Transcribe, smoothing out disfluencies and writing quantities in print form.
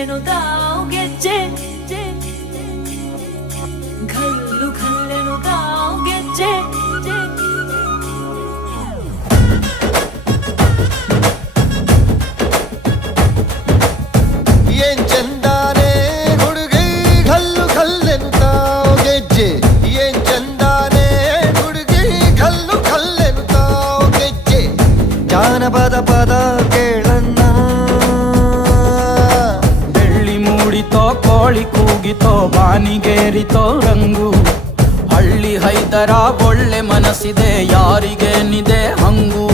ಘಲ್ಲೆನುತಾವ್ ಗೆಜ್ಜೆ ಘಲ್ಲು ಘಲ್ಲೆನುತಾವ್ ಗೆಜ್ಜೆ ಏನ್ ಚಂದಾನೆ ಹುಡುಗಿ ಘಲ್ಲು ಘಲ್ಲೆನುತಾವ್ ಗೆಜ್ಜೆ ಏನ್ ಚಂದಾನೆ ಹುಡುಗಿ ಘಲ್ಲು ಘಲ್ಲೆನುತಾವ್ ಗೆಜ್ಜೆ ಜಾನಪದ ಪದ ಕೇಳಣ್ಣ ಬೆಳ್ಳಿ ಮೂಡಿತೋ ಕೋಳಿ ಕೂಗಿತೋ ಬಾನಿಗೇರಿತೋ ರಂಗು ಹಳ್ಳಿ ಹೈದರ ಒಳ್ಳೆ ಮನಸ್ಸಿದೆ ಯಾರಿಗೇನಿದೆ ಹಂಗು